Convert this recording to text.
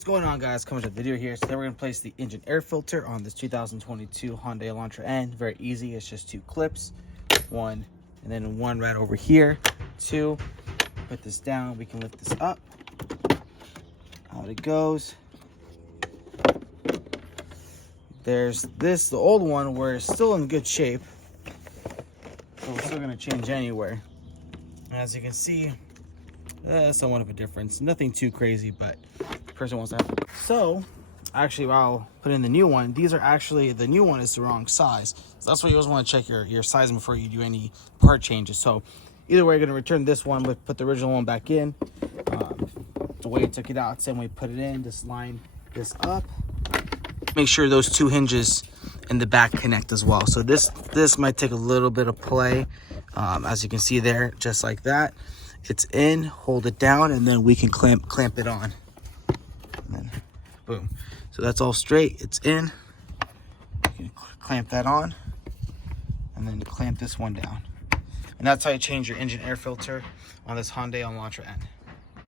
What's going on, guys? Coming to the video here. Today we're going to place the engine air filter on this 2022 Hyundai Elantra N. Very easy. It's just two clips, one and then one right over here. Two, put this down. We can lift this up. Out it goes. There's this, the old one, where it's still in good shape, so we're still going to change anywhere. And as you can see, somewhat of a difference. Nothing too crazy, but person wants to have. So actually, I'll put in the new one. These are actually, the new one is the wrong size, so that's why you always want to check your sizing before you do any part changes. So either way, you're going to return this one, but put the original one back in the way you took it out. Same way you put it in. Just line this up, make sure those two hinges in the back connect as well. So this might take a little bit of play, as you can see there, just like that. It's in, hold it down, and then we can clamp it on. And then boom. So that's all straight. It's in. You can clamp that on, and then clamp this one down. And that's how you change your engine air filter on this Hyundai Elantra N.